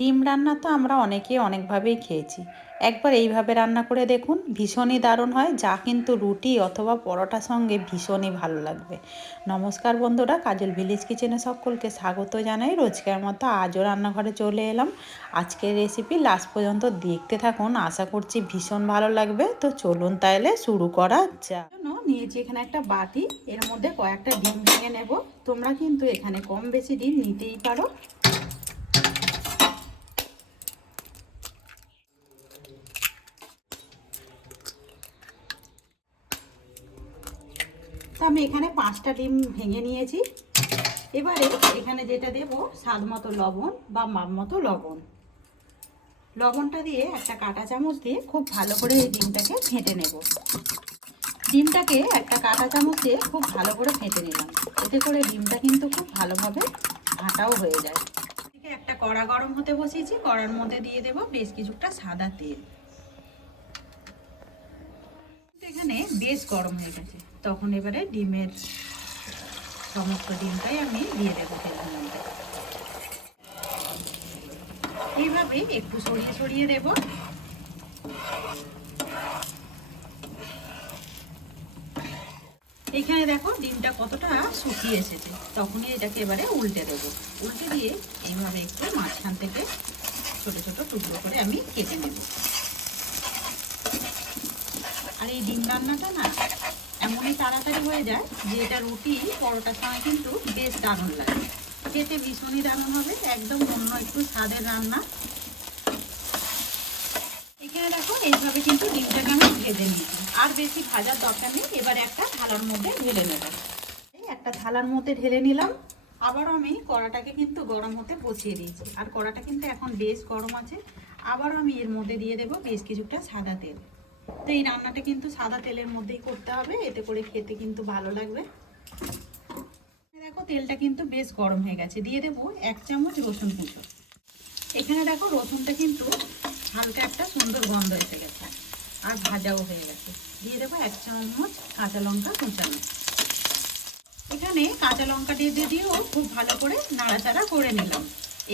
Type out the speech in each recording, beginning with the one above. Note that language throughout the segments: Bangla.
ডিম রান্না তো আমরা অনেকে অনেকভাবেই খেয়েছি। একবার এইভাবে রান্না করে দেখুন, ভীষণই দারুণ হয়, যা কিন্তু রুটি অথবা পরোটার সঙ্গে ভীষণই ভালো লাগবে। নমস্কার বন্ধুরা, কাজল ভিলেজ কিচেনে সকলকে স্বাগত জানাই। রোজকার মতো আজও রান্নাঘরে চলে এলাম। আজকের রেসিপি লাস্ট পর্যন্ত দেখতে থাকুন, আশা করছি ভীষণ ভালো লাগবে। তো চলুন তাহলে শুরু করা যাক। নিয়েছি এখানে একটা বাটি, এর মধ্যে কয়েকটা ডিম ভেঙে নেব। তোমরা কিন্তু এখানে কম বেশি ডিম নিতেই পারো। তো আমি এখানে 5টা ডিম ভেঙে নিয়েছি। এবারে এখানে যেটা দেব, স্বাদ মতো লবণ বা মাপ মতো লবণ। লবণটা দিয়ে একটা কাঁটা চামচ দিয়ে খুব ভালো করে এই ডিমটাকে ফেটে নেব। ডিমটাকে একটা কাঁটা চামচ দিয়ে খুব ভালো করে ফেটে নিলাম। এতে করে ডিমটা কিন্তু খুব ভালোভাবে আটাও হয়ে যায়। একটা কড়া গরম হতে বসিয়েছি, কড়ার মধ্যে দিয়ে দেব বেশ কিছুটা সাদা তেল। এখানে বেশ গরম হয়ে গেছে, তখন এবারে সমস্ত ডিমটাই আমি দিয়ে দেবো তেলের মধ্যে। এইভাবে একটু সরিয়ে সরিয়ে দেব। এখানে দেখো ডিমটা কতটা শুকিয়ে এসেছে, তখনই এটাকে এবারে উল্টে দেবো। উল্টে দিয়ে এইভাবে একটু মাঝখান থেকে ছোট ছোট টুকরো করে আমি কেটে নেব। আর এই ডিম রান্নাটা না এমনই তাড়াতাড়ি হয়ে যায় যে এটা রুটি পরোটার সময় কিন্তু বেশ দারুণ লাগে, খেতে ভীষণই দারুণ হবে, একদম অন্য একটু স্বাদের রান্না। এখানে দেখো এইভাবে কিন্তু ডিমটাকে আমি ভেজে নিয়েছি, আর বেশি ভাজার দরকার নেই। এবারে একটা থালার মধ্যে ঢেলে নেব। একটা থালার মধ্যে ঢেলে নিলাম। আবারও আমি কড়াটাকে কিন্তু গরম হতে বসিয়ে দিয়েছি, আর কড়াটা কিন্তু এখন বেশ গরম আছে। আবারও আমি এর মধ্যে দিয়ে দেবো বেশ কিছুটা সাদা তেল। তো এই রান্নাটা কিন্তু সাদা তেলের মধ্যেই করতে হবে, এতে করে খেতে কিন্তু ভালো লাগবে। দেখো তেলটা কিন্তু বেশ গরম হয়ে গেছে, দিয়ে দেবো 1 চামচ রসুন কুচো। এখানে দেখো রসুনটা কিন্তু হালকা একটা সুন্দর গন্ধ এসে গেছে আর ভাজাও হয়ে গেছে। দিয়ে দেবো 1 চামচ কাঁচা লঙ্কা কুচানো। এখানে কাঁচা লঙ্কা দিয়েও খুব ভালো করে নাড়াচাড়া করে নিলাম।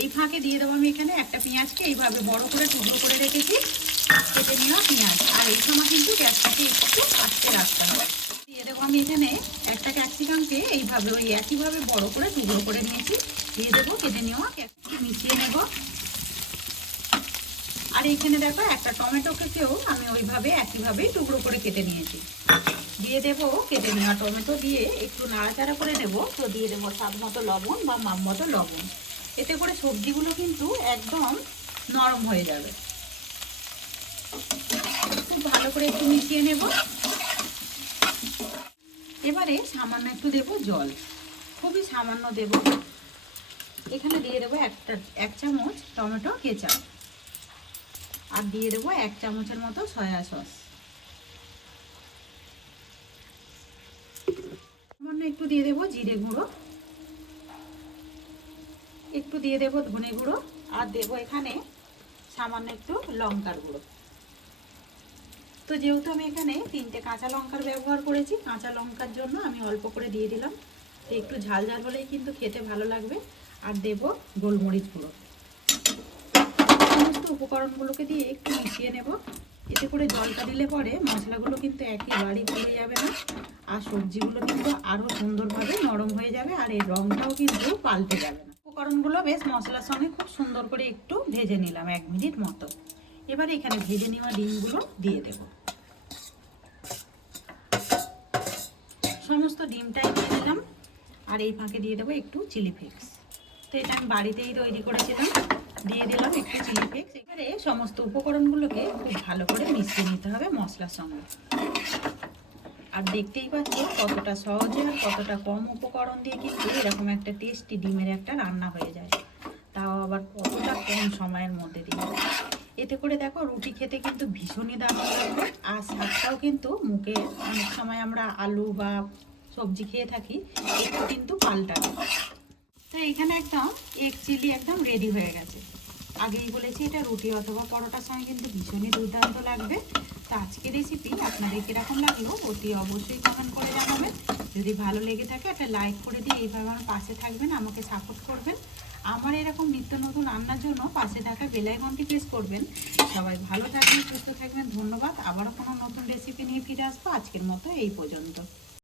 এই ফাঁকে দিয়ে দেবো আমি এখানে একটা পেঁয়াজকে এইভাবে বড় করে টুকরো করে রেখেছি, কেটে নেওয়া পেঁয়াজ। আর এই সময় কিন্তু গ্যাসটাকে একটু আস্তে রাখতে হবে। দিয়ে দেবো আমি এখানে একটা ক্যাপসিকামকে এইভাবে ওই একইভাবে বড় করে টুকরো করে নিয়েছি, দিয়ে দেবো কেটে নেওয়া। মিশিয়ে নেব। আর এইখানে দেখো একটা টমেটোকেও আমি ওইভাবে একইভাবেই টুকরো করে কেটে নিয়েছি, দিয়ে দেবো কেটে নেওয়া টমেটো। দিয়ে একটু নাড়াচাড়া করে নেব। তো দিয়ে দেবো স্বাদ মতো লবণ বা মাপ মতো লবণ। এতে করে সবজিগুলো কিন্তু একদম নরম হয়ে যাবে। খুব ভালো করে একটু মিশিয়ে নেব। এবারে সামান্য একটু দেবো জল, খুবই সামান্য দেব। এখানে দিয়ে দেবো 1 চামচ টমেটো কেচাপ, আর দিয়ে দেবো 1 চামচের মতো সয়া সস। সামান্য একটু দিয়ে দেবো জিরে গুঁড়ো, একটু দিয়ে দেবো ধনে গুঁড়ো, আর দেবো এখানে সামান্য একটু লঙ্কার গুঁড়ো। তো যেহেতু আমি এখানে 3টে কাঁচা লঙ্কার ব্যবহার করেছি, কাঁচা লঙ্কার জন্য আমি অল্প করে দিয়ে দিলাম। তো একটু ঝাল ঝাল হলেই কিন্তু খেতে ভালো লাগবে। আর দেবো গোলমরিচ গুঁড়ো। সমস্ত উপকরণগুলোকে দিয়ে একটু মিশিয়ে নেব। এতে করে জলটা দিলে পরে মশলাগুলো কিন্তু একেবারেই গলে যাবে না, আর সবজিগুলো কিন্তু আরও সুন্দরভাবে নরম হয়ে যাবে, আর এর রঙটাও কিন্তু পাল্টে যাবে না। উপকরণগুলো বেশ মশলার সঙ্গে খুব সুন্দর করে একটু ভেজে নিলাম 1 মিনিট মতো। এবারে এখানে ভেজে নেওয়া ডিমগুলো দিয়ে দেব। সমস্ত ডিমটাই দিয়ে দিলাম, আর এই ফাঁকে দিয়ে দেবো একটু চিলি ফ্লেক্স। তো এটা আমি বাড়িতেই তৈরি করেছিলাম, দিয়ে দিলাম একটু চিলি ফ্লেক্স। এবারে সমস্ত উপকরণগুলোকে খুব ভালো করে মিশিয়ে নিতে হবে মশলার সঙ্গে। আর দেখতেই পাচ্ছ কতটা সহজে আর কতটা কম উপকরণ দিয়ে কিন্তু এরকম একটা টেস্টি ডিমের একটা রান্না হয়ে যায়, তাও আবার কতটা কম সময়ের মধ্যে দিয়ে। এতে করে দেখো রুটি খেতে কিন্তু ভীষণই দারুণ লাগবে, আর স্বাদটাও কিন্তু মুখে, অনেক সময় আমরা আলু বা সবজি খেয়ে থাকি, একটু কিন্তু পাল্টাবে। তো এখানে একদম এগ চিলি একদম রেডি হয়ে গেছে। আগেই বলেছি এটা রুটি অথবা পরোটার সঙ্গে কিন্তু ভীষণই দুর্দান্ত লাগবে। তো আজকের রেসিপি আপনাদের কীরকম লাগলো অতি অবশ্যই কমেন্ট করে জানাবেন। যদি ভালো লেগে থাকে একটা লাইক করে দিয়ে এইভাবে আমার পাশে থাকবেন, আমাকে সাপোর্ট করবেন। আমার এরকম নিত্য নতুন রান্নার জন্য পাশে থাকা বেল আইকনটি প্রেস করবেন। সবাই ভালো থাকবেন, সুস্থ থাকবেন। ধন্যবাদ। আবারও কোনো নতুন রেসিপি নিয়ে ফিরে আসবো। আজকের মতো এই পর্যন্ত।